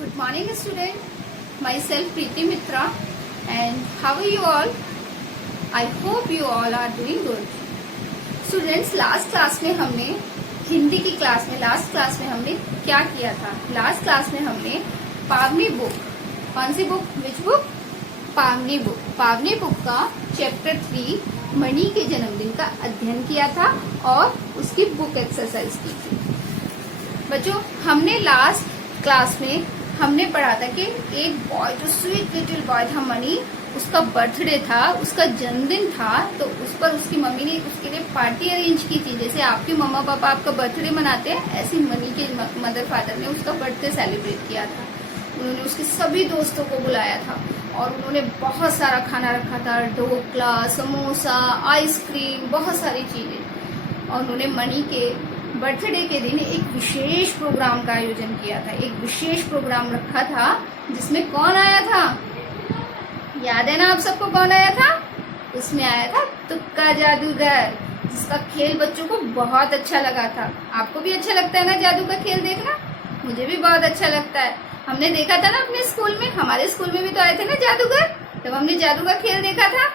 Good morning, student. Myself Preeti Mitra, and how are you all? I hope you all are doing good. Students, last class में हमने हिंदी की class में हमने क्या किया था? लास्ट क्लास में हमने पावनी बुक, कौन सी बुक? Which book? पावनी बुक। पावनी बुक का चैप्टर 3 मणि के जन्मदिन का अध्ययन किया था और उसकी बुक एक्सरसाइज की थी। बच्चों, हमने लास्ट क्लास में हमने पढ़ा था कि एक बॉय, जो स्वीट लिटिल बॉय था मणि, उसका बर्थडे था, उसका जन्मदिन था, तो उस पर उसकी मम्मी ने उसके लिए पार्टी अरेंज की थी। जैसे आपके मम्मा पापा आपका बर्थडे मनाते हैं, ऐसे मणि के मदर फादर ने उसका बर्थडे सेलिब्रेट किया था। उन्होंने उसके सभी दोस्तों को बुलाया था और उन्होंने बहुत सारा खाना रखा था, ढोकला, समोसा, आइसक्रीम, बहुत सारी चीजें। और उन्होंने मणि के बर्थडे के दिन एक विशेष प्रोग्राम का आयोजन किया था, एक विशेष प्रोग्राम रखा था जिसमें कौन आया था? याद है ना आप सबको कौन आया था? उसमें आया था तुक्का जादूगर, जिसका खेल बच्चों को बहुत अच्छा लगा था। आपको भी अच्छा लगता है ना जादू का खेल देखना? मुझे भी बहुत अच्छा लगता है। हमने देखा था ना अपने स्कूल में, हमारे स्कूल में भी तो आए थे ना जादूगर, तब हमने जादू का खेल देखा था,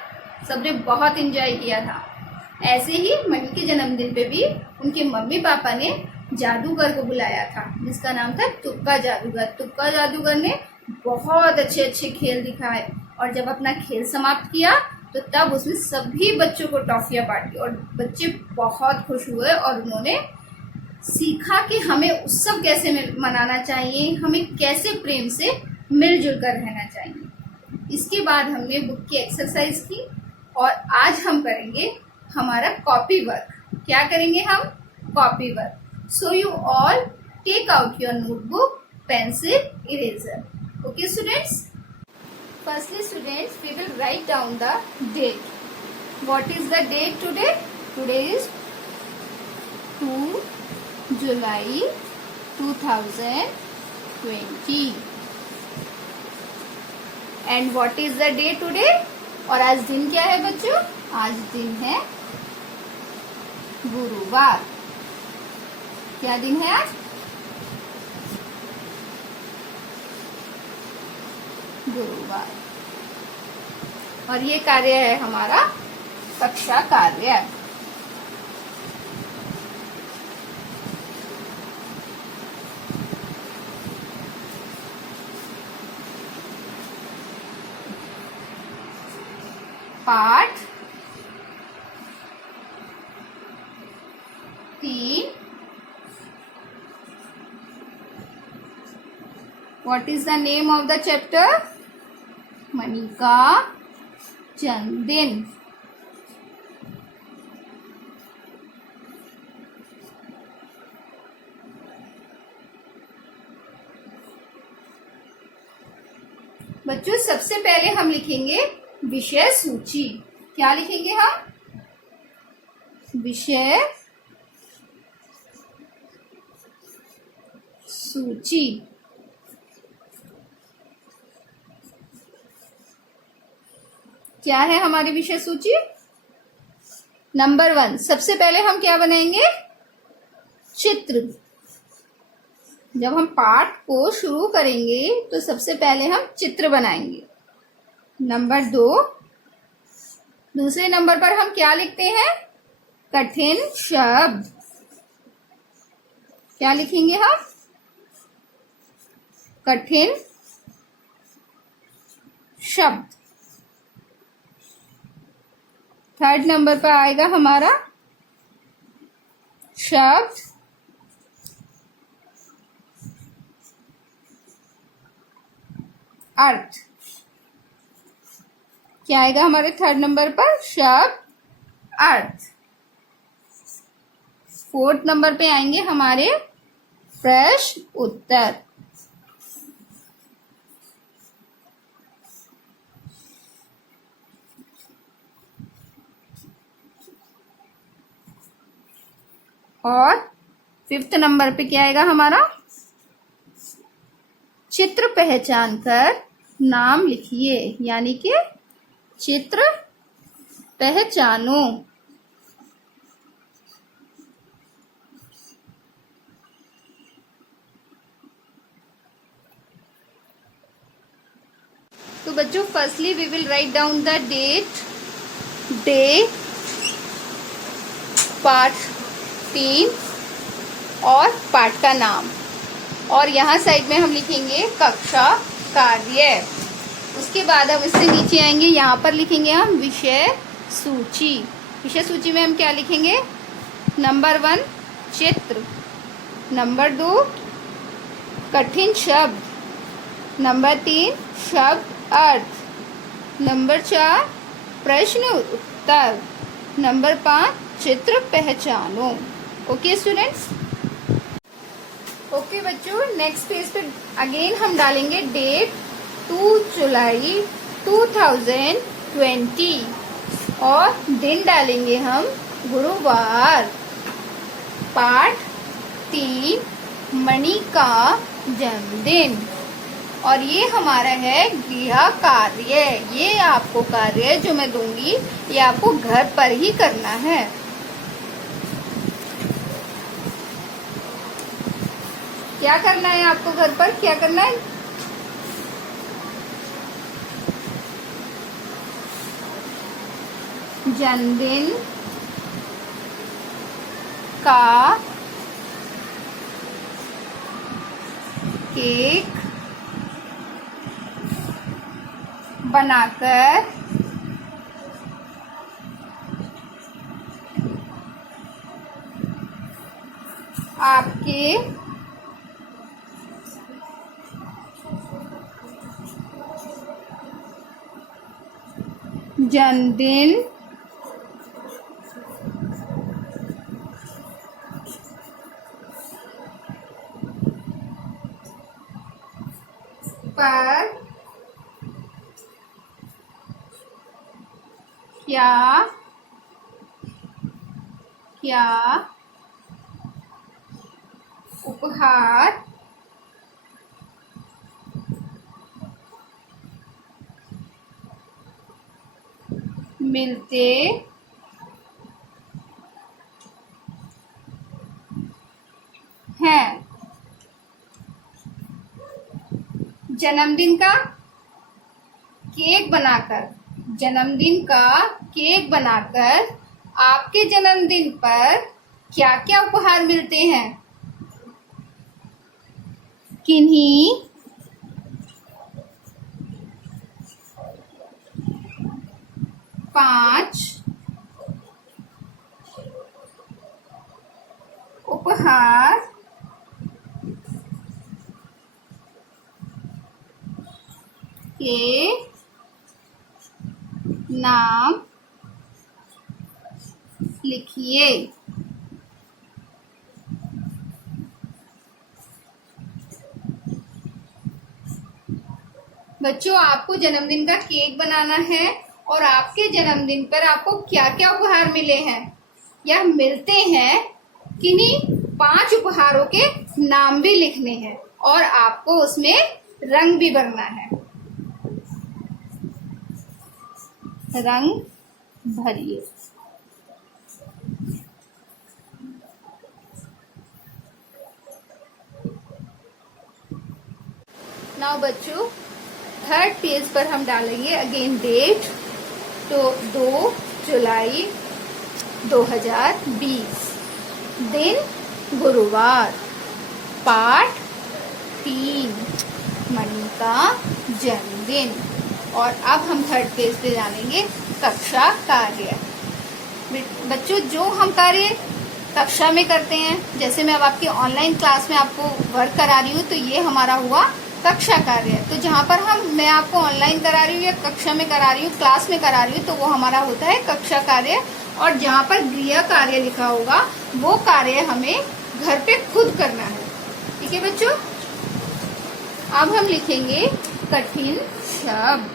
सबने बहुत एंजॉय किया था। ऐसे ही मणि के जन्मदिन पे भी उनके मम्मी पापा ने जादूगर को बुलाया था, जिसका नाम था तुक्का जादूगर। तुक्का जादूगर ने बहुत अच्छे अच्छे खेल दिखाए और जब अपना खेल समाप्त किया तो तब उसने सभी बच्चों को टॉफियां बांटी और बच्चे बहुत खुश हुए और उन्होंने सीखा कि हमें उत्सव कैसे मनाना चाहिए, हमें कैसे प्रेम से मिलजुल कर रहना चाहिए। इसके बाद हमने बुक की एक्सरसाइज की और आज हम करेंगे हमारा कॉपी वर्क। क्या करेंगे हम? Copy work. So you all take out your notebook, pencil, eraser. Okay students? Firstly students, we will write down the date. What is the date today? Today is 2 July 2020. And what is the day today? और आज दिन क्या है बच्चों? आज दिन है गुरुवार। क्या दिन है आज? गुरुवार। और ये कार्य है हमारा कक्षा कार्य। पाठ 3। What is the name of the chapter? मणि का जन्मदिन। बच्चों, सबसे पहले हम लिखेंगे विषय सूची। क्या लिखेंगे हम? विषय सूची। क्या है हमारी विषय सूची? नंबर 1, सबसे पहले हम क्या बनाएंगे? चित्र। जब हम पाठ को शुरू करेंगे तो सबसे पहले हम चित्र बनाएंगे। नंबर 2, दूसरे नंबर पर हम क्या लिखते हैं? कठिन शब्द। क्या लिखेंगे हम? कठिन शब्द। थर्ड नंबर पर आएगा हमारा शब्द अर्थ। क्या आएगा हमारे थर्ड नंबर पर? शब्द अर्थ। फोर्थ नंबर पे आएंगे हमारे प्रश्न उत्तर। और फिफ्थ नंबर पे क्या आएगा हमारा? चित्र पहचान कर नाम लिखिए, यानी कि चित्र पहचानो। तो बच्चों firstly we will write down the date, day, पाठ 3 और पाठ का नाम, और यहाँ साइड में हम लिखेंगे कक्षा कार्य। उसके बाद हम इससे नीचे आएंगे, यहाँ पर लिखेंगे हम विषय सूची। विषय सूची में हम क्या लिखेंगे? नंबर 1 चित्र, नंबर 2 कठिन शब्द, नंबर 3 शब्द अर्थ, नंबर 4 प्रश्न उत्तर, नंबर 5 चित्र पहचानो। Okay students? ओके बच्चों, नेक्स्ट पेज पे अगेन हम डालेंगे डेट 2 जुलाई 2020 और दिन डालेंगे हम गुरुवार। पाठ 3 मणि का जन्मदिन, और ये हमारा है गृह कार्य। ये आपको कार्य जो मैं दूंगी ये आपको घर पर ही करना है। क्या करना है आपको घर पर? क्या करना है? जन्मदिन का केक बनाकर आपके जन्मदिन पर क्या क्या उपहार मिलते हैं? जन्मदिन का केक बनाकर, जन्मदिन का केक बनाकर आपके जन्मदिन पर क्या क्या उपहार मिलते हैं? किन्हीं पांच उपहार के नाम लिखिए। बच्चों आपको जन्मदिन का केक बनाना है और आपके जन्मदिन पर आपको क्या क्या उपहार मिले हैं या मिलते हैं, किन्हीं 5 उपहारों के नाम भी लिखने हैं और आपको उसमें रंग भी भरना है। रंग भरिए। नाउ बच्चों 3rd पेज पर हम डालेंगे अगेन डेट, तो 2 जुलाई 2020, दिन गुरुवार, पाठ 3 मणि का जन्मदिन, और अब हम 3rd पेज पे जानेंगे कक्षा कार्य। बच्चों जो हम कार्य कक्षा में करते हैं, जैसे मैं अब आपकी ऑनलाइन क्लास में आपको वर्क करा रही हूँ, तो ये हमारा हुआ कक्षा कार्य। तो जहाँ पर मैं आपको ऑनलाइन करा रही हूँ या कक्षा में करा रही हूँ, क्लास में करा रही हूँ, तो वो हमारा होता है कक्षा कार्य। और जहाँ पर गृह कार्य लिखा होगा वो कार्य हमें घर पे खुद करना है। ठीक है बच्चों? अब हम लिखेंगे कठिन शब्द।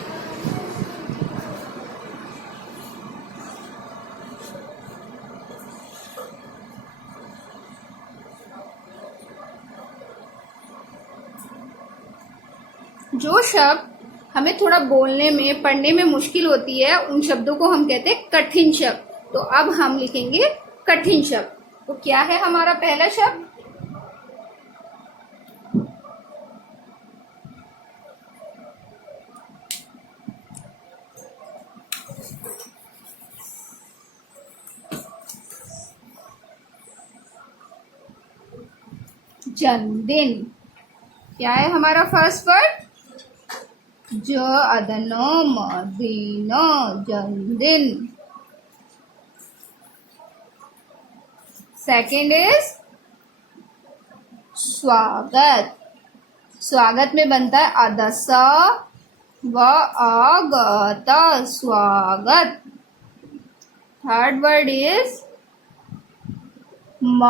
जो शब्द हमें थोड़ा बोलने में, पढ़ने में मुश्किल होती है, उन शब्दों को हम कहते हैं कठिन शब्द। तो अब हम लिखेंगे कठिन शब्द। तो क्या है हमारा पहला शब्द? जन्मदिन। क्या है हमारा फर्स्ट वर्ड? दिन, जन्मदिन। सेकेंड इज स्वागत। स्वागत में बनता है अदस व अगत, स्वागत। थर्ड वर्ड इज म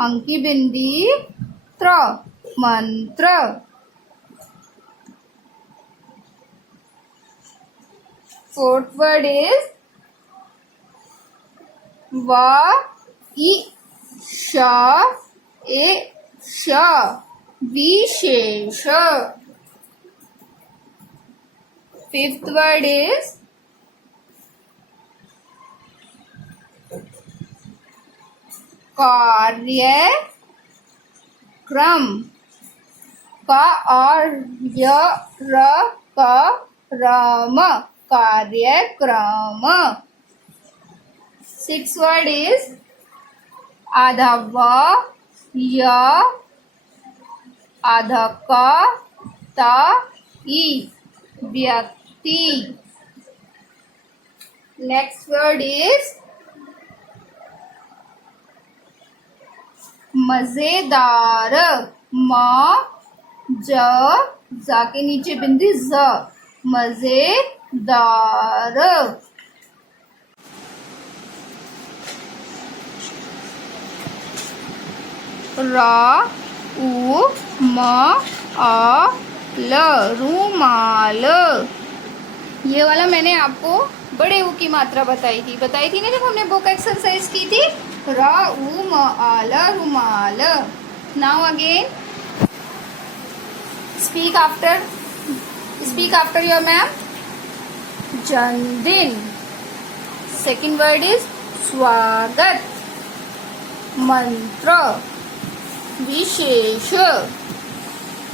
अंकी बिंदी त्र, मंत्र। फोर्थ वर्ड इज व इ श ए श, विशेष। फिफ्थ वर्ड इज कार्यक्रम, का और य र क रम, कार्यक्रम। सिक्स वर्ड इज आधा व य आधा क त ई, व्यक्ति। नेक्स्ट वर्ड इज मजेदार, म ज जा के नीचे बिंदी ज, मजेदार। रा उ म अ ल, रूमाल। ये वाला मैंने आपको बड़े ऊ की मात्रा बताई थी ना जब हमने बुक एक्सरसाइज की थी। रा उ म आ ल, रूमाल। Now again speak after your ma'am. जन्मदिन। सेकेंड वर्ड इज स्वागत, मंत्र, विशेष,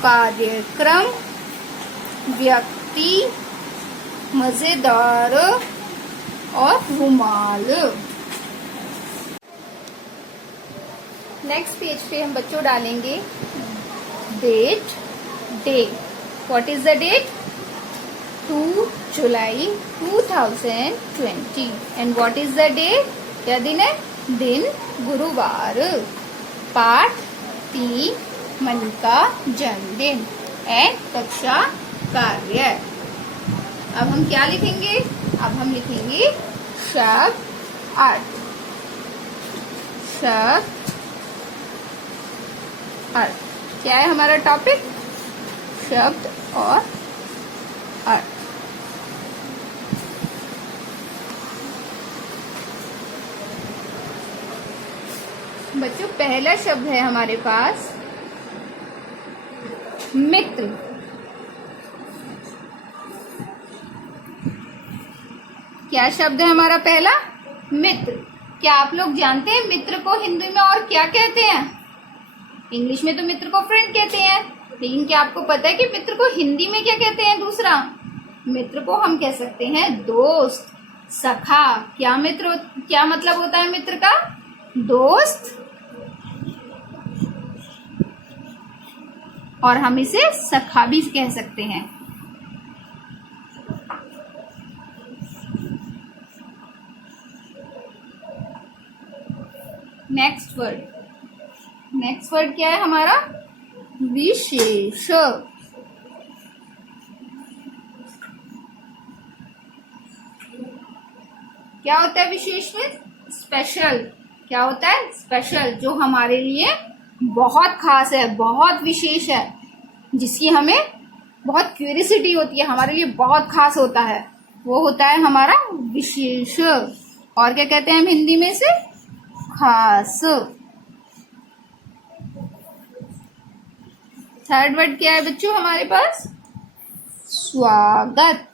कार्यक्रम, व्यक्ति, मजेदार और रुमाल। नेक्स्ट पेज पे हम बच्चों डालेंगे date, day. What is the date? 2 जुलाई 2020। And what is the day? क्या दिन है? दिन गुरुवार। पाठ 3, मनिका जन्मदिन। एंड कक्षा कार्य। अब हम क्या लिखेंगे? अब हम लिखेंगे शब्द अर्थ। शब्द अर्थ क्या है हमारा टॉपिक? शब्द और अर्थ। बच्चों पहला शब्द है हमारे पास मित्र। क्या शब्द है हमारा पहला? मित्र। क्या आप लोग जानते हैं मित्र को हिंदी में और क्या कहते हैं? इंग्लिश में तो मित्र को फ्रेंड कहते हैं, लेकिन क्या आपको पता है कि मित्र को हिंदी में क्या कहते हैं? दूसरा मित्र को हम कह सकते हैं दोस्त, सखा। क्या मतलब होता है मित्र का? दोस्त। और हम इसे सखा भी कह सकते हैं। नेक्स्ट वर्ड क्या है हमारा? विशेष। क्या होता है विशेष में? स्पेशल। क्या होता है? स्पेशल, जो हमारे लिए बहुत खास है, बहुत विशेष है, जिसकी हमें बहुत क्यूरियोसिटी होती है, हमारे लिए बहुत खास होता है, वो होता है हमारा विशेष। और क्या कहते हैं हम हिंदी में से? खास। थर्ड वर्ड क्या है बच्चों हमारे पास? स्वागत।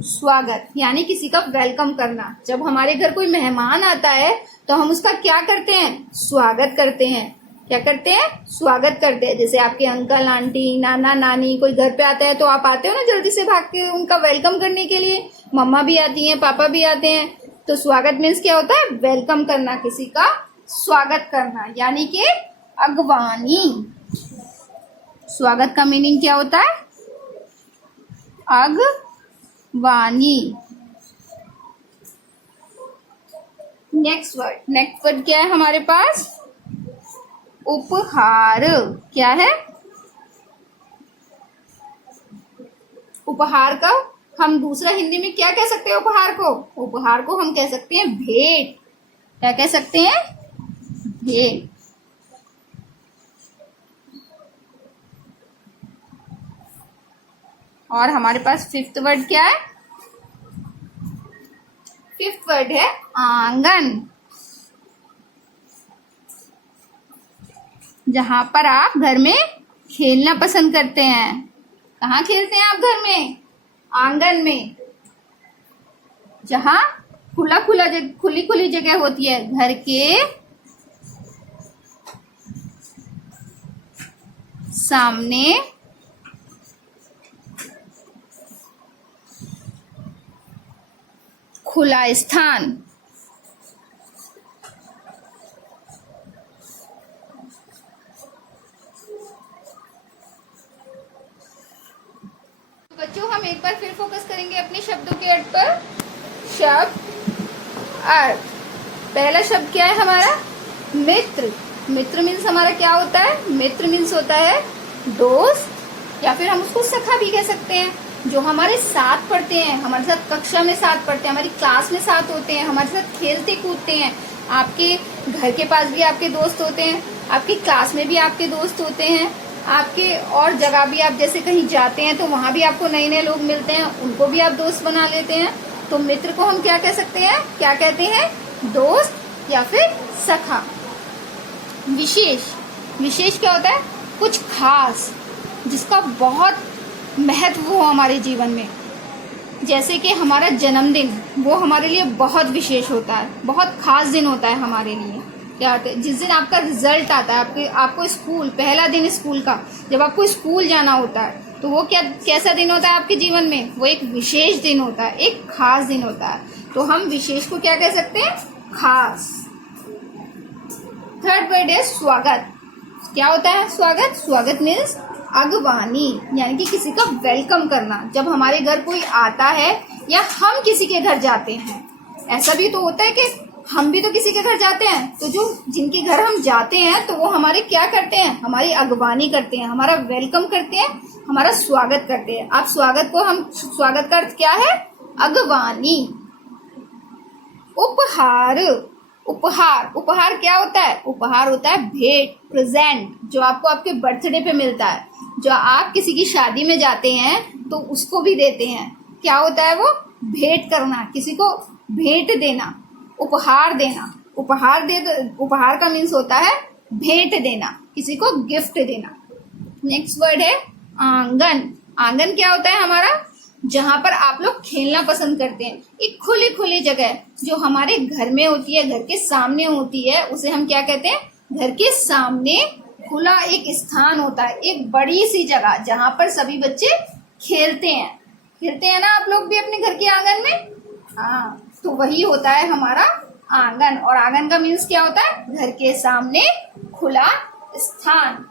स्वागत यानी किसी का वेलकम करना। जब हमारे घर कोई मेहमान आता है तो हम उसका क्या करते हैं? स्वागत करते हैं। क्या करते हैं, स्वागत करते हैं। जैसे आपके अंकल आंटी, नाना नानी कोई घर पे आता है तो आप आते हो ना जल्दी से भाग के उनका वेलकम करने के लिए। मम्मा भी आती हैं, पापा भी आते हैं। तो स्वागत मीन्स क्या होता है, वेलकम करना, किसी का स्वागत करना, यानी कि अगवानी। स्वागत का मीनिंग क्या होता है, अगवानी। नेक्स्ट वर्ड क्या है हमारे पास, उपहार। क्या है, उपहार का हम दूसरा हिंदी में क्या कह सकते हैं, उपहार को हम कह सकते हैं भेंट। क्या कह सकते हैं, भेंट। और हमारे पास फिफ्थ वर्ड क्या है, फिफ्थ वर्ड है आंगन। जहां पर आप घर में खेलना पसंद करते हैं। कहाँ खेलते हैं आप घर में, आंगन में। जहां खुली जगह होती है, घर के सामने खुला स्थान। बच्चों हम एक बार फिर फोकस करेंगे अपने शब्दों के अर्थ पर। शब्द अर्थ, पहला शब्द क्या है हमारा, मित्र। मित्र मीन्स हमारा क्या होता है, मित्र मीन्स होता है दोस्त, या फिर हम उसको सखा भी कह सकते हैं। जो हमारे साथ पढ़ते हैं, हमारे साथ कक्षा में साथ पढ़ते हैं, हमारी क्लास में साथ होते हैं, हमारे साथ खेलते कूदते हैं। आपके घर के पास भी आपके दोस्त होते हैं, आपकी क्लास में भी आपके दोस्त होते हैं, आपके और जगह भी आप जैसे कहीं जाते हैं तो वहां भी आपको नए नए लोग मिलते हैं, उनको भी आप दोस्त बना लेते हैं। तो मित्र को हम क्या कह सकते हैं, क्या कहते हैं, दोस्त या फिर सखा। विशेष, विशेष क्या होता है, कुछ खास, जिसका बहुत महत्व हो हमारे जीवन में। जैसे कि हमारा जन्मदिन, वो हमारे लिए बहुत विशेष होता है, बहुत खास दिन होता है हमारे लिए। क्या होता है, जिस दिन आपका रिजल्ट आता है, आपको स्कूल, पहला दिन स्कूल का, जब आपको स्कूल जाना होता है, तो वो कैसा दिन होता है आपके जीवन में, वो एक विशेष दिन होता है, एक खास दिन होता है। तो हम विशेष को क्या कह सकते हैं, खास। थर्ड वर्ड है स्वागत। क्या होता है स्वागत, स्वागत मीन्स अगवानी, यानी कि किसी का वेलकम करना। जब हमारे घर कोई आता है या हम किसी के घर जाते हैं, ऐसा भी तो होता है कि हम भी तो किसी के घर जाते हैं, तो जो जिनके घर हम जाते हैं तो वो हमारे क्या करते हैं, हमारी अगवानी करते हैं, हमारा वेलकम करते हैं, हमारा स्वागत करते हैं। अब स्वागत का अर्थ क्या है, अगवानी। उपहार, उपहार क्या होता है, उपहार होता है भेंट, प्रेजेंट, जो आपको आपके बर्थडे पे मिलता है। जो आप किसी की शादी में जाते हैं तो उसको भी देते हैं। क्या होता है वो, भेंट करना, किसी को भेंट देना, उपहार देना। उपहार का मीन्स होता है भेंट देना, किसी को गिफ्ट देना। नेक्स्ट वर्ड है आंगन। आंगन क्या होता है हमारा, जहां पर आप लोग खेलना पसंद करते हैं। एक खुली जगह जो हमारे घर में होती है, घर के सामने होती है, उसे हम क्या कहते हैं, घर के सामने खुला एक स्थान होता है, एक बड़ी सी जगह जहां पर सभी बच्चे खेलते हैं ना आप लोग भी अपने घर के आंगन में। हाँ, तो वही होता है हमारा आंगन। और आंगन का मीन्स क्या होता है, घर के सामने खुला स्थान।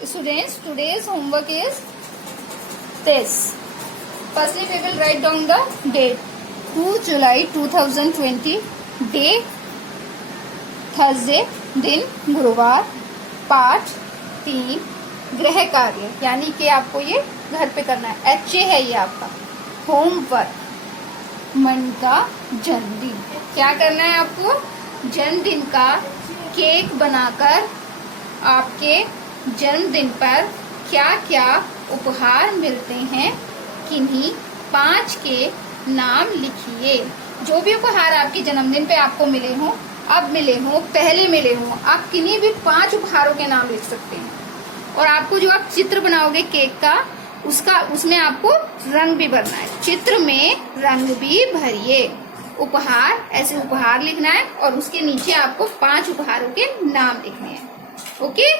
Students, today's homework is this. Firstly, we will write down the date, 2 July 2020, day Thursday, दिन गुरुवार, पाठ 3, गृह कार्य, यानी कि आपको ये घर पे करना है, HA है ये आपका होमवर्क। मन का जन्मदिन, क्या करना है आपको, जन्मदिन का केक बनाकर आपके जन्मदिन पर क्या क्या उपहार मिलते हैं, किन्हीं 5 के नाम लिखिए। जो भी उपहार आपके जन्मदिन पे आपको मिले हों, अब मिले हों, पहले मिले हों, आप किन्हीं भी 5 उपहारों के नाम लिख सकते हैं। और आपको जो आप चित्र बनाओगे केक का, उसमें आपको रंग भी भरना है, चित्र में रंग भी भरिए। उपहार, ऐसे उपहार लिखना है और उसके नीचे आपको 5 उपहारों के नाम लिखने हैं। ओके।